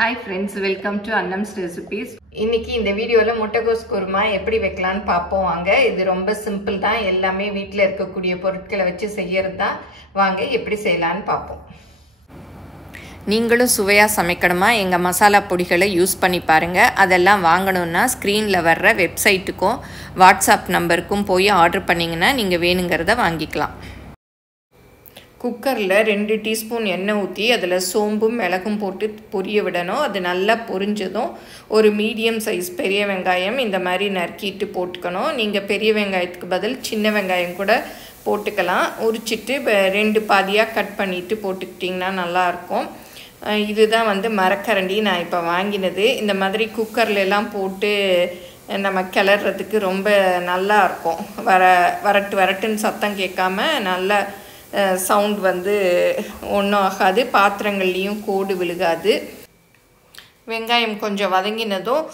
Hi friends, welcome to Annam's Recipes. இன்னைக்கு இந்த வீடியோல முட்டைகோஸ் குருமா எப்படி வைக்கலாம்னு பாப்போம் வாங்க. இது ரொம்ப சிம்பிள் தான். எல்லாமே வீட்ல இருக்கக்கூடிய பொருட்களை வச்சு செய்யறது தான். வாங்க எப்படி செய்யலாம்னு பாப்போம். நீங்களும் சுவையா சமைக்கணுமா எங்க மசாலா பொடிகளை யூஸ் பண்ணி பாருங்க. அதெல்லாம் வாங்கணும்னா ஸ்கிரீன்ல வர்ற வெப்சைட்டுக்கும் வாட்ஸ்அப் நம்பருக்கும் போய் ஆர்டர் பண்ணீங்கன்னா நீங்க வேணுங்கறத வாங்கிக்கலாம். குக்கரில் 2 டீஸ்பூன் எண்ணெய் ஊற்றி அதில் சோம்பும் மிளகும் போட்டு பொரிய விடணும். அது நல்லா பொரிஞ்சதும் ஒரு மீடியம் சைஸ் பெரிய வெங்காயம் இந்த மாதிரி நறுக்கிட்டு போட்டுக்கணும். நீங்கள் பெரிய வெங்காயத்துக்கு பதில் சின்ன வெங்காயம் கூட போட்டுக்கலாம். உரிச்சிட்டு 2 பாதியாக கட் பண்ணிவிட்டு போட்டுக்கிட்டிங்கன்னா நல்லாயிருக்கும். இதுதான் மரக்கரண்டி நான் இப்போ வாங்கினது. இந்த மாதிரி குக்கர்லாம் போட்டு நம்ம கிளறதுக்கு ரொம்ப நல்லா இருக்கும். வரட்டு வரட்டுன்னு சத்தம் கேட்காம நல்ல சவுண்ட் ஒன்றும் ஆகாது. பாத்திரங்கள்லேயும் கோடு விழுகாது. வெங்காயம் கொஞ்சம் வதங்கினதும்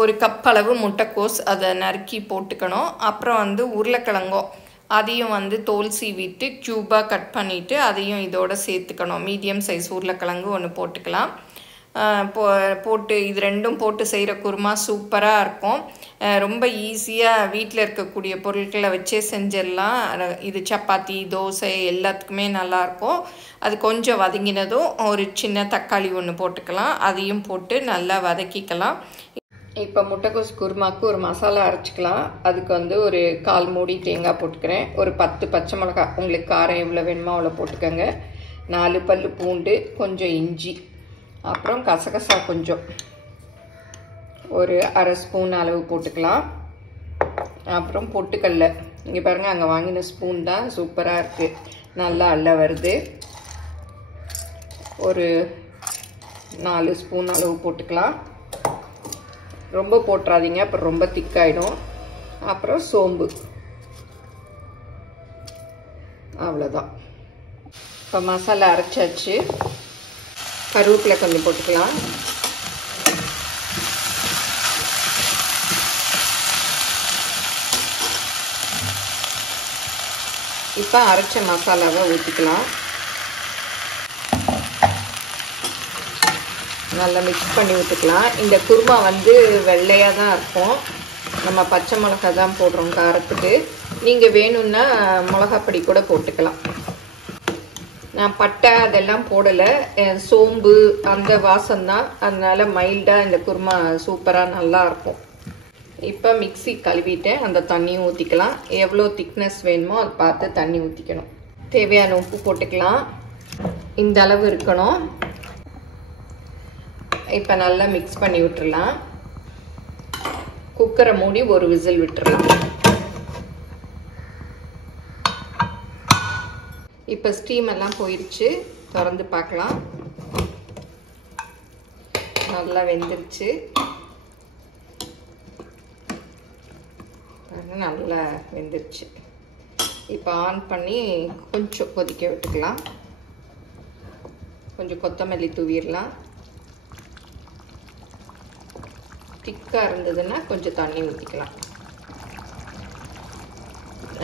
ஒரு கப் அளவு முட்டைக்கோஸ் அதை நறுக்கி போட்டுக்கணும். அப்புறம் உருளைக்கிழங்கும் அதையும் தோல் சீவிட்டு க்யூபாக கட் பண்ணிவிட்டு அதையும் இதோடு சேர்த்துக்கணும். மீடியம் சைஸ் உருளைக்கிழங்கு ஒன்று போட்டுக்கலாம். போட்டு இது ரெண்டும் போட்டு செய்கிற குருமா சூப்பராக இருக்கும். ரொம்ப ஈஸியாக வீட்டில் இருக்கக்கூடிய பொருட்களை வச்சே செஞ்சிடலாம். இது சப்பாத்தி தோசை எல்லாத்துக்குமே நல்லாயிருக்கும். அது கொஞ்சம் வதங்கினதும் ஒரு சின்ன தக்காளி ஒன்று போட்டுக்கலாம். அதையும் போட்டு நல்லா வதக்கிக்கலாம். இப்போ முட்டைக்கோஸ் குருமாவுக்கு ஒரு மசாலா அரைச்சிக்கலாம். அதுக்கு ஒரு 1/4 மூடி தேங்காய் போட்டுக்கிறேன். ஒரு 10 பச்சை மிளகாய், உங்களுக்கு காரம் எவ்வளோ வேணுமோ அவ்வளோ போட்டுக்கோங்க. 4 பல் பூண்டு, கொஞ்சம் இஞ்சி, அப்புறம் கசகசா கொஞ்சம் ஒரு 1/2 ஸ்பூன் அளவு போட்டுக்கலாம். அப்புறம் பொட்டுக்கடலை, இங்கே பாருங்கள், அங்கே வாங்கின ஸ்பூன் தான், சூப்பராக இருக்குது, நல்லா அள்ள வருது. ஒரு 4 ஸ்பூன் அளவு போட்டுக்கலாம். ரொம்ப போட்டுறாதீங்க, அப்புறம் ரொம்ப திக்காயிடும். அப்புறம் சோம்பு, அவ்வளோதான். இப்போ மசாலா அரைச்சாச்சு. கருவேப்பிலை கொஞ்சம் போட்டுக்கலாம். இப்போ அரைச்ச மசாலாவை ஊற்றிக்கலாம். நல்லா மிக்ஸ் பண்ணி ஊற்றிக்கலாம். இந்த குருமா வெள்ளையாக தான் இருக்கும். நம்ம பச்சை மிளகாய் தான் போடுறோம் காரத்துக்கு. நீங்கள் வேணும்னா மிளகாப்பொடி கூட போட்டுக்கலாம். நான் பட்டை அதெல்லாம் போடலை. சோம்பு அந்த வாசம்தான், அதனால மைல்டாக இந்த குருமா சூப்பராக நல்லாயிருக்கும். இப்போ மிக்ஸி கழுவிட்டேன். அந்த தண்ணியும் ஊற்றிக்கலாம். எவ்வளோ திக்னஸ் வேணுமோ அதை பார்த்து தண்ணி ஊற்றிக்கணும். தேவையான உப்பு போட்டுக்கலாம். இந்த அளவு இருக்கணும். இப்போ நல்லா மிக்ஸ் பண்ணி விட்டுறலாம். குக்கரை மூடி ஒரு விசில் விட்டுறலாம். இப்போ ஸ்டீம் எல்லாம் போயிடுச்சு. திறந்து பார்க்கலாம். நல்லா வெந்துருச்சு. நல்லா வெந்துருச்சு. இப்போ ஆன் பண்ணி கொஞ்சம் கொதிக்க விட்டுக்கலாம். கொஞ்சம் கொத்தமல்லி தூவிடலாம். திக்காக இருந்ததுன்னா கொஞ்சம் தண்ணி ஊற்றிக்கலாம்.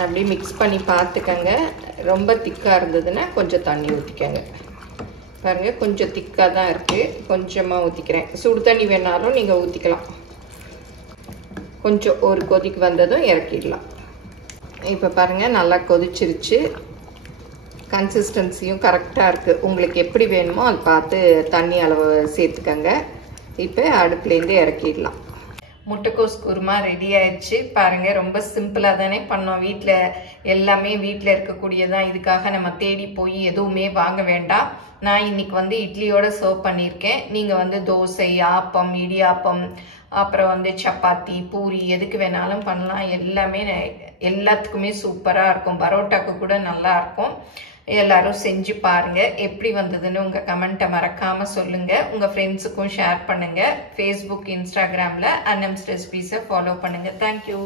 அப்படியே மிக்ஸ் பண்ணி பார்த்துக்கங்க. ரொம்ப திக்காக இருந்ததுன்னா கொஞ்சம் தண்ணி ஊற்றிக்கங்க. பாருங்கள், கொஞ்சம் திக்காக தான் இருக்குது. கொஞ்சமாக ஊற்றிக்கிறேன். சுடு தண்ணி வேணாலும் நீங்கள் ஊற்றிக்கலாம். கொஞ்சம் ஒரு கொதிக்கு வந்ததும் இறக்கிடலாம். இப்போ பாருங்கள், நல்லா கொதிச்சிருச்சு. கன்சிஸ்டன்சியும் கரெக்டாக இருக்குது. உங்களுக்கு எப்படி வேணுமோ அதை பார்த்து தண்ணி அளவு சேர்த்துக்கங்க. இப்போ அடுப்புலேருந்து இறக்கிடலாம். முட்டைக்கோஸ் குருமா ரெடி ஆயிடுச்சு. பாருங்க, ரொம்ப சிம்பிளா தானே பண்ணோம். வீட்டில் எல்லாமே வீட்டில் இருக்கக்கூடியதான். இதுக்காக நம்ம தேடி போய் எதுவுமே வாங்க வேண்டாம். நான் இன்னைக்கு இட்லியோட சர்வ் பண்ணியிருக்கேன். நீங்க தோசை, ஆப்பம், இடியாப்பம், அப்புறம் சப்பாத்தி, பூரி எதுக்கு வேணாலும் பண்ணலாம். எல்லாத்துக்குமே சூப்பரா இருக்கும். பரோட்டாக்கு கூட நல்லா இருக்கும். எல்லாரும் செஞ்சு பாருங்க. எப்படி வந்ததுன்னு உங்க கமெண்ட்டை மறக்காம சொல்லுங்க. உங்க ஃப்ரெண்ட்ஸுக்கும் ஷேர் பண்ணுங்க. ஃபேஸ்புக், இன்ஸ்டாகிராம்ல அன்னம்ஸ் ரெசிபீஸை ஃபாலோ பண்ணுங்க. தேங்க்யூ.